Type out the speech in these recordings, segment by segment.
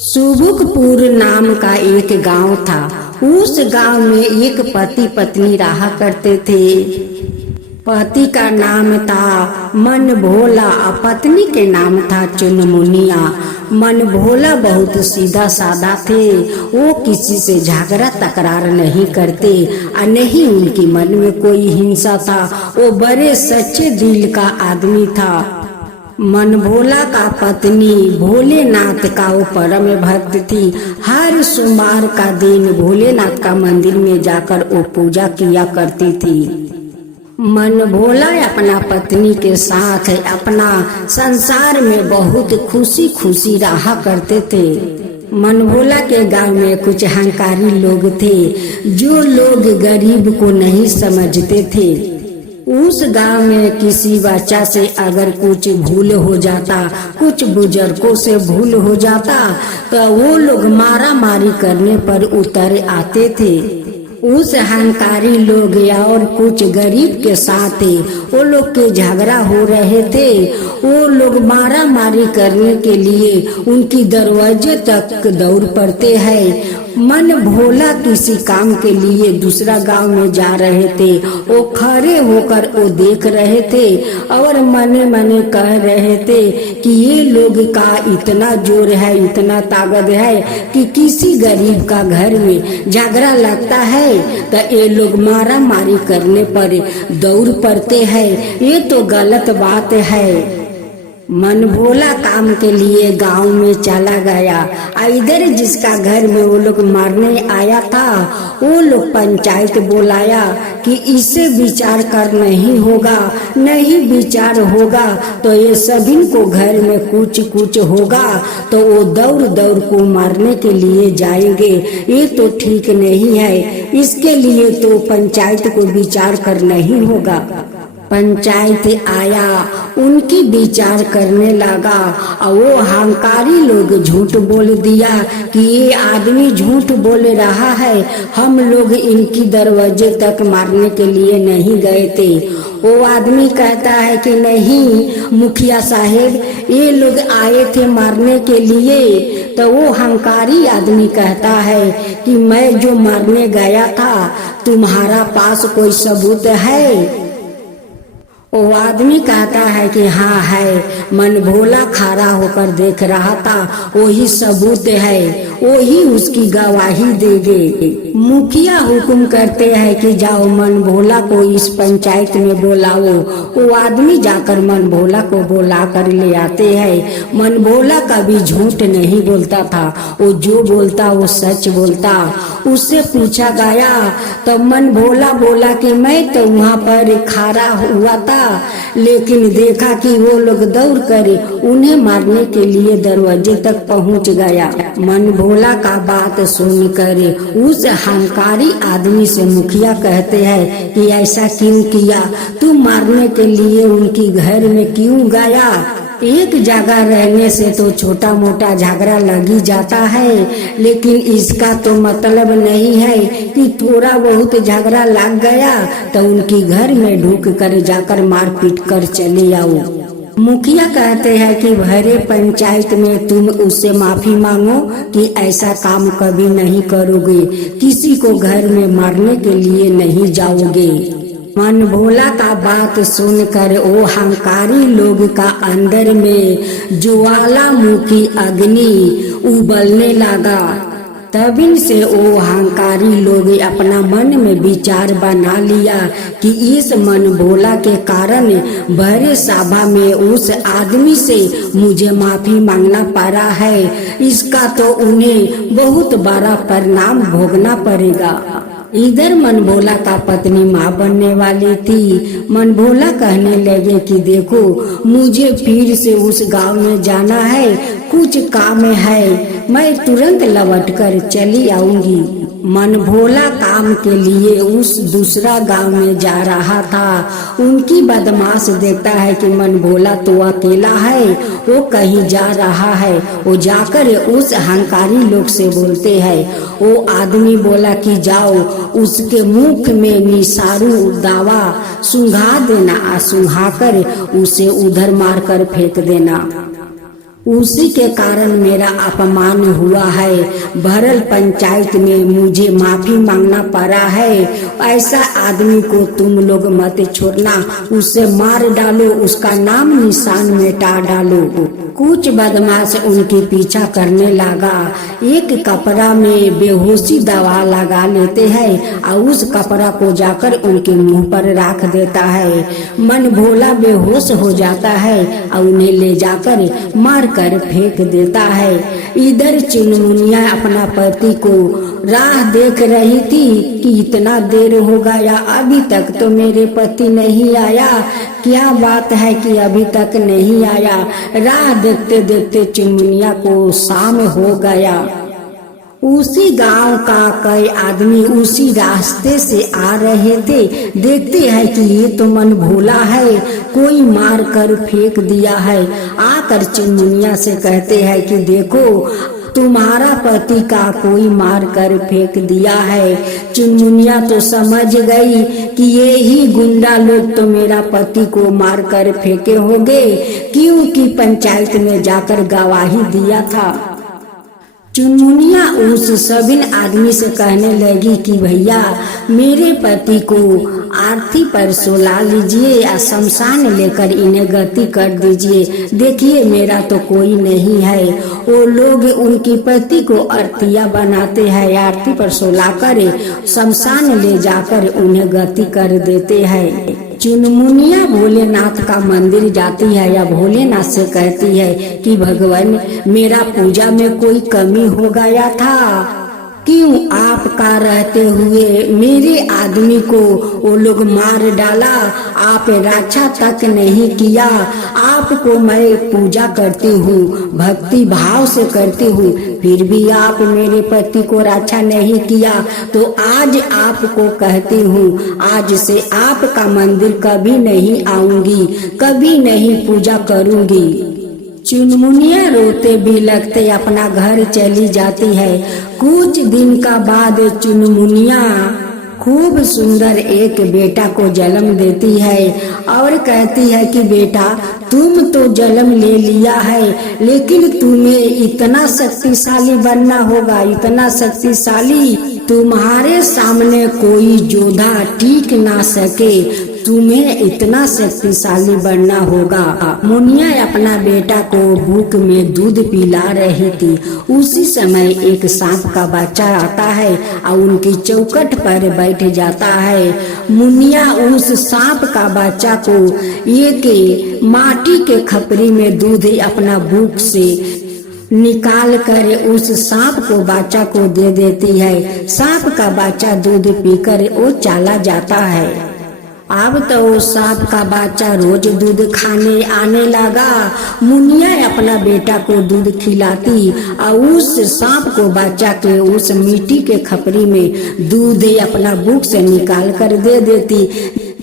सुबुकपुर नाम का एक गांव था। उस गांव में एक पति पत्नी रहा करते थे। पति का नाम था मन भोला और पत्नी के नाम था चुनमुनिया। मन भोला बहुत सीधा साधा थे। वो किसी से झगड़ा तकरार नहीं करते और नहीं उनकी मन में कोई हिंसा था। वो बड़े सच्चे दिल का आदमी था। मन भोला का पत्नी भोलेनाथ का वो परम भक्त थी। हर सोमवार का दिन भोलेनाथ का मंदिर में जाकर वो पूजा किया करती थी। मन भोला अपना पत्नी के साथ अपना संसार में बहुत खुशी खुशी रहा करते थे। मन भोला के गांव में कुछ अहंकारी लोग थे जो लोग गरीब को नहीं समझते थे। उस गांव में किसी बच्चा से अगर कुछ भूल हो जाता, कुछ बुजुर्गों से भूल हो जाता तो वो लोग मारा मारी करने पर उतर आते थे। उस अहंकारी लोग और कुछ गरीब के साथ वो लोग के झगड़ा हो रहे थे। वो लोग मारा मारी करने के लिए उनकी दरवाजे तक दौड़ पड़ते हैं। मन भोला किसी काम के लिए दूसरा गांव में जा रहे थे। वो खड़े होकर वो देख रहे थे और मने मने कह रहे थे कि ये लोग का इतना जोर है, इतना ताकत है कि किसी गरीब का घर में झगड़ा लगता है तो ये लोग मारा मारी करने पर दौड़ पड़ते हैं। ये तो गलत बात है। मन भोला काम के लिए गांव में चला गया। इधर जिसका घर में वो लोग मारने आया था वो लोग पंचायत बुलाया कि इसे विचार कर नहीं होगा, नहीं विचार होगा तो ये सभी को घर में कुछ होगा तो वो दौड़ दौड़ को मारने के लिए जाएंगे। ये तो ठीक नहीं है। इसके लिए तो पंचायत को विचार कर नहीं होगा। पंचायत आया, उनकी विचार करने लगा और वो अहंकारी लोग झूठ बोल दिया कि ये आदमी झूठ बोल रहा है, हम लोग इनकी दरवाजे तक मारने के लिए नहीं गए थे। वो आदमी कहता है कि नहीं मुखिया साहेब, ये लोग आए थे मारने के लिए। तो वो अहंकारी आदमी कहता है कि मैं जो मारने गया था, तुम्हारा पास कोई सबूत है? वो आदमी कहता है कि हाँ है। मन भोला खड़ा होकर देख रहा था, वही सबूत है, वही उसकी गवाही देंगे। मुखिया हुक्म करते हैं कि जाओ मन भोला को इस पंचायत में बुलाओ। वो आदमी जाकर मन भोला को बुला कर ले आते हैं। मन भोला कभी झूठ नहीं बोलता था, वो जो बोलता वो सच बोलता। उससे पूछा गया तो मन भोला बोला कि मैं तो वहाँ पर खड़ा हुआ था, लेकिन देखा कि वो लोग दौड़ कर उन्हें मारने के लिए दरवाजे तक पहुंच गया। मन भोला का बात सुनकर उस अहंकारी आदमी से मुखिया कहते हैं कि ऐसा क्यों किया, तू मारने के लिए उनकी घर में क्यों गया? एक जगह रहने से तो छोटा मोटा झगड़ा लग ही जाता है, लेकिन इसका तो मतलब नहीं है कि थोड़ा बहुत झगड़ा लग गया तो उनकी घर में ढुक कर जाकर मारपीट कर चले आओ। मुखिया कहते हैं कि भरे पंचायत में तुम उससे माफी मांगो कि ऐसा काम कभी नहीं करोगे, किसी को घर में मारने के लिए नहीं जाओगे। मन भोला का बात सुनकर वो अहंकारी लोग का अंदर में ज्वालामुखी अग्नि उबलने लगा। तभी से वो अहंकारी लोग अपना मन में विचार बना लिया कि इस मन भोला के कारण भरे सभा में उस आदमी से मुझे माफी मांगना पड़ा है, इसका तो उन्हें बहुत बड़ा परिणाम भोगना पड़ेगा। इधर मन भोला का पत्नी माँ बनने वाली थी। मन भोला कहने लगे कि देखो मुझे फिर से उस गांव में जाना है, कुछ काम है, मैं तुरंत लौट कर चली आऊंगी। मन भोला काम के लिए उस दूसरा गांव में जा रहा था। उनकी बदमाश देखता है कि मन भोला तो अकेला है, वो कहीं जा रहा है। वो जाकर उस अहंकारी लोग से बोलते हैं। वो आदमी बोला कि जाओ उसके मुख में निसारू दावा सुंघा देना, सुंघा कर उसे उधर मार कर फेंक देना। उसी के कारण मेरा अपमान हुआ है। भरल पंचायत में मुझे माफी मांगना पड़ा है। ऐसा आदमी को तुम लोग मत छोड़ना, उसे मार डालो, उसका नाम निशान मिटा डालो। कुछ बदमाश उनके पीछा करने लगा। एक कपड़ा में बेहोशी दवा लगा लेते हैं और उस कपड़ा को जाकर उनके मुंह पर रख देता है। मन भोला बेहोश हो जाता है और उन्हें ले जाकर मार कर फेंक देता है। इधर चुनमुनिया अपना पति को राह देख रही थी कि इतना देर हो गया, अभी तक तो मेरे पति नहीं आया। क्या बात है कि अभी तक नहीं आया। राह देखते देखते चुनमुनिया को शाम हो गया। उसी गांव का कई आदमी उसी रास्ते से आ रहे थे। देखते हैं कि ये तो मन भोला है, कोई मार कर फेंक दिया है। आकर चुनमुनिया से कहते हैं कि देखो तुम्हारा पति का कोई मार कर फेंक दिया है। चुनमुनिया तो समझ गई कि ये ही गुंडा लोग तो मेरा पति को मार कर फेंके होंगे, क्योंकि पंचायत में जाकर गवाही दिया था। चुनमुनिया उस सभी आदमी से कहने लगी कि भैया मेरे पति को आरती पर सुला लीजिए या शमशान लेकर इन्हें गति कर दीजिए। देखिए मेरा तो कोई नहीं है। वो लोग उनकी पति को आरतिया बनाते हैं, आरती पर सुला कर शमशान ले जाकर उन्हें गति कर देते हैं। चुनमुनिया भोलेनाथ का मंदिर जाती है या भोलेनाथ से कहती है कि भगवान मेरा पूजा में कोई कमी हो गया था, क्यों आपका रहते हुए मेरे आदमी को वो लोग मार डाला, आप रक्षा तक नहीं किया। आपको मैं पूजा करती हूँ, भक्ति भाव से करती हूँ, फिर भी आप मेरे पति को रक्षा नहीं किया। तो आज आपको कहती हूँ, आज से आपका मंदिर कभी नहीं आऊंगी, कभी नहीं पूजा करूंगी। चुनमुनिया रोते भी लगते अपना घर चली जाती है। कुछ दिन का बाद चुनमुनिया खूब सुंदर एक बेटा को जन्म देती है और कहती है कि बेटा तुम तो जन्म ले लिया है, लेकिन तुम्हें इतना शक्तिशाली बनना होगा, इतना शक्तिशाली तुम्हारे सामने कोई योद्धा टिक ना सके। तुम्हें इतना शक्तिशाली बनना होगा। मुनिया अपना बेटा को भूख में दूध पिला रही थी। उसी समय एक सांप का बच्चा आता है और उनकी चौखट पर बैठ जाता है। मुनिया उस सांप का बच्चा को एक माटी के खपरी में दूध अपना भूख से निकाल कर उस सांप को बच्चा को दे देती है। सांप का बच्चा दूध पीकर वो चला जाता है। अब तो वो सांप का बच्चा रोज दूध खाने आने लगा। मुनिया अपना बेटा को दूध खिलाती और उस सांप को बच्चा के उस मिट्टी के खपरी में दूध अपना भूख से निकाल कर दे देती।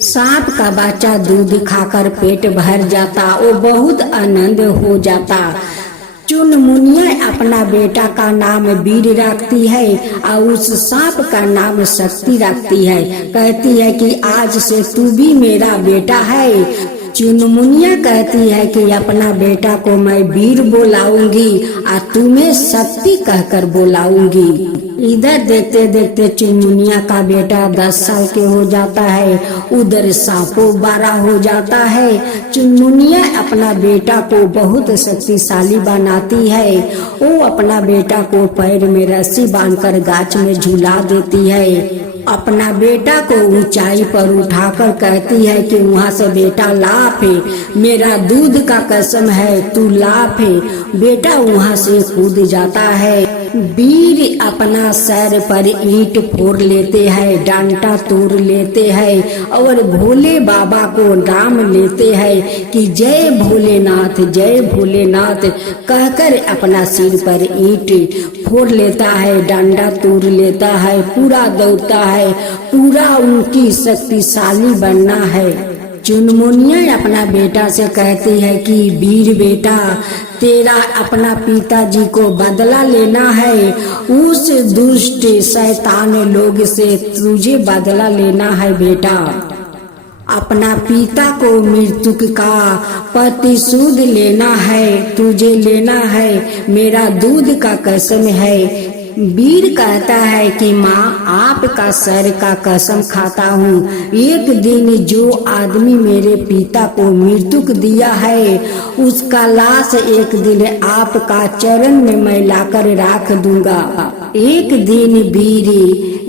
सांप का बच्चा दूध खाकर पेट भर जाता, वो बहुत आनंद हो जाता। चुनमुनिया अपना बेटा का नाम वीर रखती है और उस सांप का नाम शक्ति रखती है। कहती है कि आज से तू भी मेरा बेटा है। चुनमुनिया कहती है कि अपना बेटा को मैं वीर बोलाऊंगी और तुम्हें शक्ति कहकर बुलाऊंगी। इधर देखते देखते चुनमुनिया का बेटा 10 साल के हो जाता है, उधर सांपो बड़ा हो जाता है। चुनमुनिया अपना बेटा को बहुत शक्तिशाली बनाती है। वो अपना बेटा को पैर में रस्सी बांधकर गाछ में झूला देती है। अपना बेटा को ऊंचाई पर उठाकर कहती है कि वहाँ से बेटा लाफ है, मेरा दूध का कसम है तू लाफ है। बेटा वहाँ से कूद जाता है। वीर अपना सर पर ईंट फोड़ लेते हैं, डांटा तोड़ लेते हैं और भोले बाबा को नाम लेते हैं कि जय भोलेनाथ जय भोलेनाथ कहकर अपना सिर पर ईंट फोड़ लेता है, डांडा तोड़ लेता है, पूरा दौड़ता है, पूरा उनकी शक्तिशाली बनना है। चुनमुनिया अपना बेटा से कहती है कि वीर बेटा तेरा अपना पिताजी को बदला लेना है, उस दुष्ट शैतान लोग से तुझे बदला लेना है बेटा। अपना पिता को मृत्यु का प्रतिशोध लेना है, तुझे लेना है, मेरा दूध का कसम है। वीर कहता है कि माँ आपका सर का कसम खाता हूँ, एक दिन जो आदमी मेरे पिता को मृत्यु दिया है उसका लाश एक दिन आपका चरण में मैं लाकर रख दूंगा। एक दिन वीर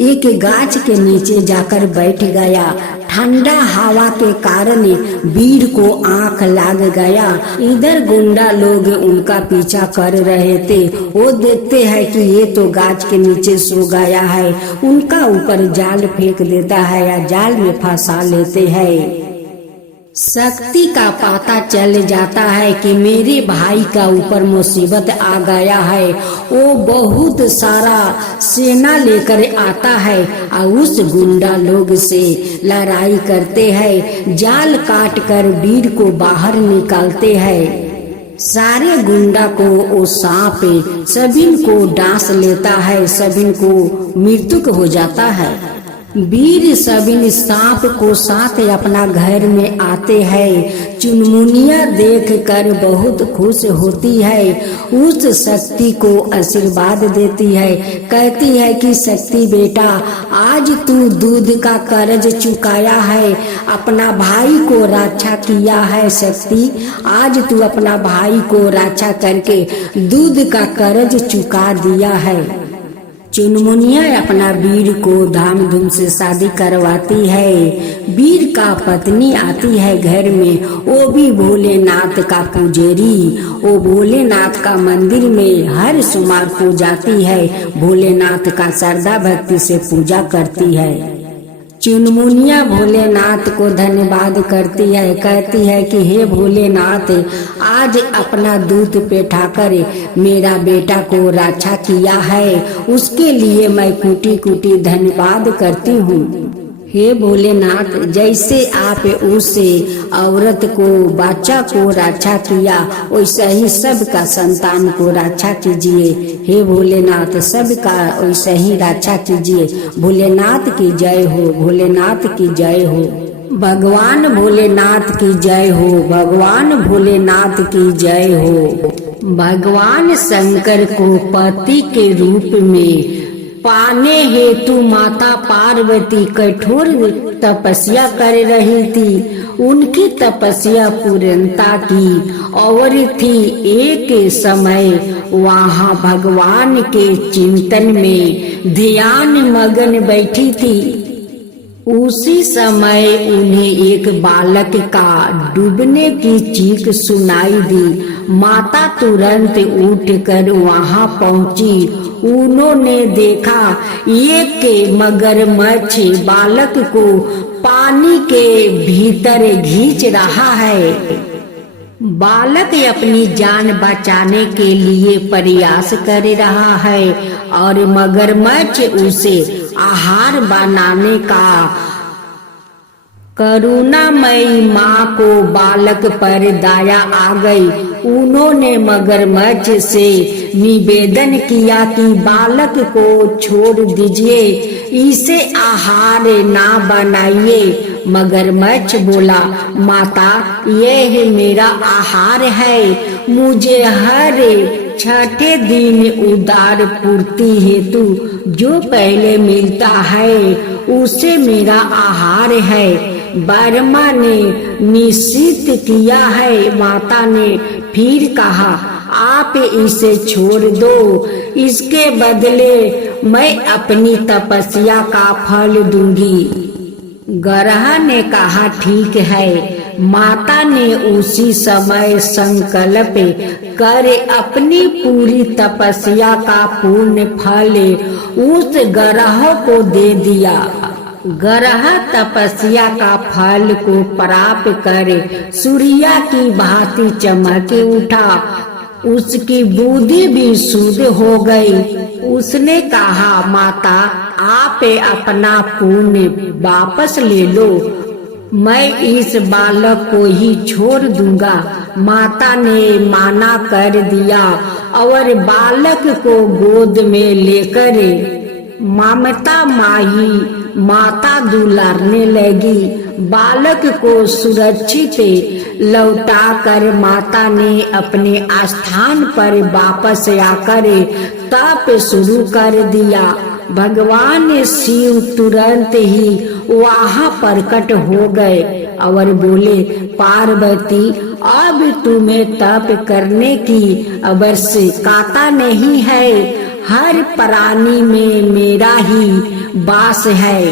एक गाछ के नीचे जाकर बैठ गया। ठंडा हवा के कारण वीर को आंख लग गया। इधर गुंडा लोग उनका पीछा कर रहे थे। वो देखते हैं कि ये तो गाछ के नीचे सो गया है, उनका ऊपर जाल फेंक देता है या जाल में फंसा लेते हैं। शक्ति का पता चल जाता है कि मेरे भाई का ऊपर मुसीबत आ गया है। वो बहुत सारा सेना लेकर आता है और उस गुंडा लोग से लड़ाई करते हैं। जाल काट कर वीर को बाहर निकालते हैं। सारे गुंडा को वो सांप सभी को डांस लेता है, सभी को मृत्यु हो जाता है। वीर सभी सांप को साथ अपना घर में आते हैं। चुनमुनिया देखकर बहुत खुश होती है, उस शक्ति को आशीर्वाद देती है, कहती है कि शक्ति बेटा, आज तू दूध का कर्ज चुकाया है, अपना भाई को रक्षा किया है। शक्ति, आज तू अपना भाई को रक्षा करके दूध का कर्ज चुका दिया है। चुनमुनिया अपना वीर को धामधूम से शादी करवाती है। वीर का पत्नी आती है घर में, वो भी भोलेनाथ का पुजारी। वो भोलेनाथ का मंदिर में हर सोमवार को जाती है, भोलेनाथ का श्रद्धा भक्ति से पूजा करती है। चुनमुनिया भोलेनाथ को धन्यवाद करती है, कहती है कि हे भोलेनाथ, आज अपना दूध पेठाकर मेरा बेटा को रक्षा किया है, उसके लिए मैं कोटि कोटि धन्यवाद करती हूँ। हे भोलेनाथ, जैसे आप उस औरत को, बच्चा को रक्षा किया, वैसा ही सबका संतान को रक्षा कीजिए। हे भोलेनाथ, सबका वैसा ही रक्षा कीजिए। भोलेनाथ की जय हो, भोलेनाथ की जय हो, भगवान भोलेनाथ की जय हो, भगवान भोलेनाथ की जय हो। भगवान शंकर को पति के रूप में पाने हेतु माता पार्वती कठोर तपस्या कर रही थी। उनकी तपस्या पूर्णता की और थी। एक समय वहाँ भगवान के चिंतन में ध्यान मगन बैठी थी। उसी समय उन्हें एक बालक का डूबने की चीख सुनाई दी। माता तुरंत उठकर वहां पहुंची। उन्होंने देखा एक मगरमच्छ बालक को पानी के भीतर खींच रहा है। बालक अपनी जान बचाने के लिए प्रयास कर रहा है और मगरमच्छ उसे आहार बनाने का। करुणामयी माँ को बालक पर दया आ गई। उन्होंने मगरमच्छ से निवेदन किया कि बालक को छोड़ दीजिए, इसे आहार ना बनाइए। मगरमच्छ बोला, माता, यह मेरा आहार है। मुझे हर छठे दिन उदार पूर्ति हेतु जो पहले मिलता है उसे मेरा आहार है। ब्रह्मा ने निश्चित किया है। माता ने फिर कहा, आप इसे छोड़ दो, इसके बदले मैं अपनी तपस्या का फल दूंगी। ग्रह ने कहा, ठीक है। माता ने उसी समय संकल्प कर अपनी पूरी तपस्या का पूर्ण फल उस ग्रह को दे दिया। ग्रह तपस्या का फल को प्राप्त कर सूर्य की भांति चमक उठा। उसकी बुद्धि भी शुद्ध हो गई। उसने कहा, माता, आप अपना पुण्य वापस ले लो, मैं इस बालक को ही छोड़ दूंगा। माता ने माना कर दिया और बालक को गोद में लेकर ममता माही माता दुलारने लगी। बालक को सुरक्षित लौटाकर माता ने अपने आस्थान पर वापस आकर तप शुरू कर दिया। भगवान शिव तुरंत ही वहाँ प्रकट हो गए और बोले, पार्वती अब तुम्हें तप करने की आवश्यकता नहीं है। हर प्राणी में मेरा ही वास है।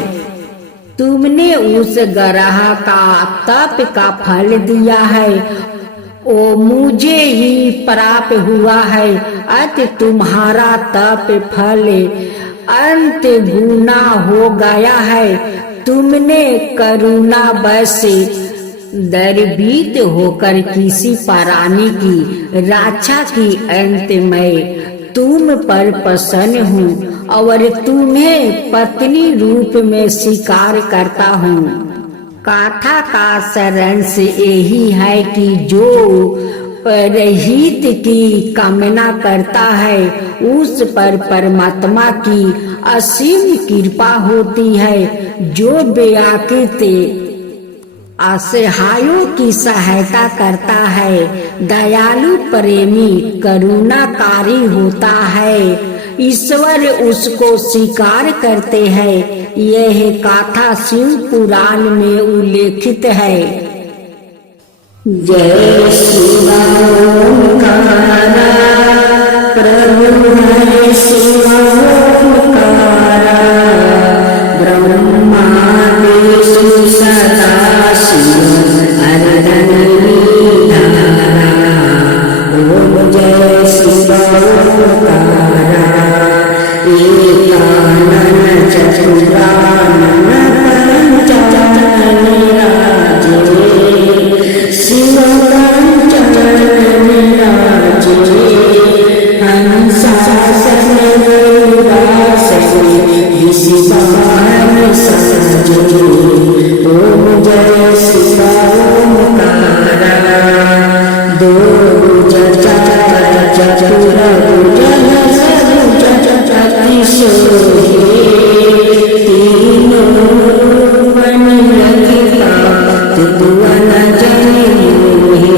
तुमने उस ग्रह का तप का फल दिया है, वो मुझे ही प्राप्त हुआ है। अतः तुम्हारा तप फल अंत गुना हो गया है। तुमने करुणा बस दरबीत होकर किसी प्राणी की रक्षा की। अंत में तुम पर प्रसन्न हूँ और तुम्हें पत्नी रूप में स्वीकार करता हूँ। कथा का सारांश यही है कि जो परहित की कामना करता है उस पर परमात्मा की असीम कृपा होती है। जो व्याकुल असहायों की सहायता करता है, दयालु प्रेमी करुणाकारी होता है, ईश्वर उसको स्वीकार करते हैं। यह गाथा शिव पुराण में उल्लेखित है। जय शिव ओंकारा, प्रभु हरे शिव ओंकारा, ब्रह्मा विष्णु सदा शिव हरदन लीलारा। ओम जय शिव ओंकारा, एकानन चतुरानन पंचानन राजे, शिव पंचानन राजे, हंसासन उदासन विषिवाहन सजे। ओम जय शिव ओंकारा, दो भुज चतुर भुजन सभुज अतिशोभे, तीनों रूपन लगिता त्रिभुवन जनि मोहे।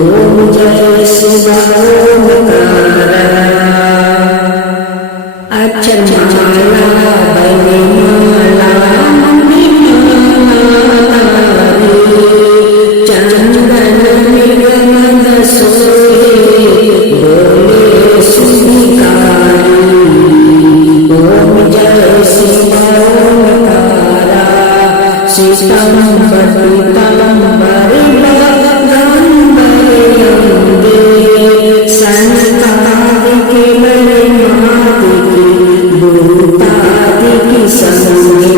ओम जय शिव ओंकारा, अक्षरमाला वैनिमाला चंदन निगमन सोहे, बोले सुधिकारी। ओम जय शिव ओंकारा, शीतम पतितम वरिणं वैयंगे, संतादिके वरिमादिके भूतादिके संगे।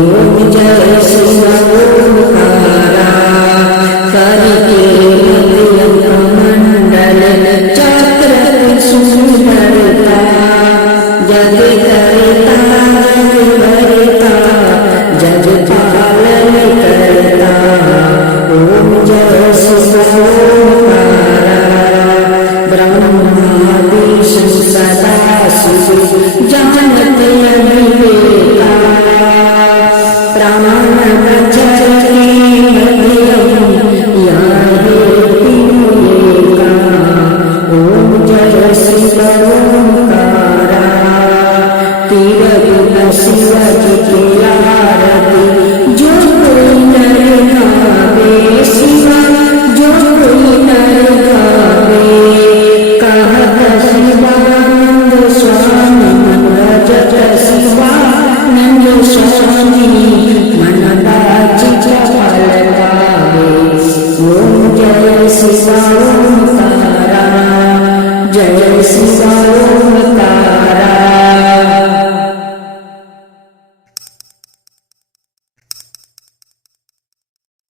ओम जय शिव ओंकारा, करके मंडल चक्र सुंदरता, जग करता जग भरता, जग पालन करता। ओम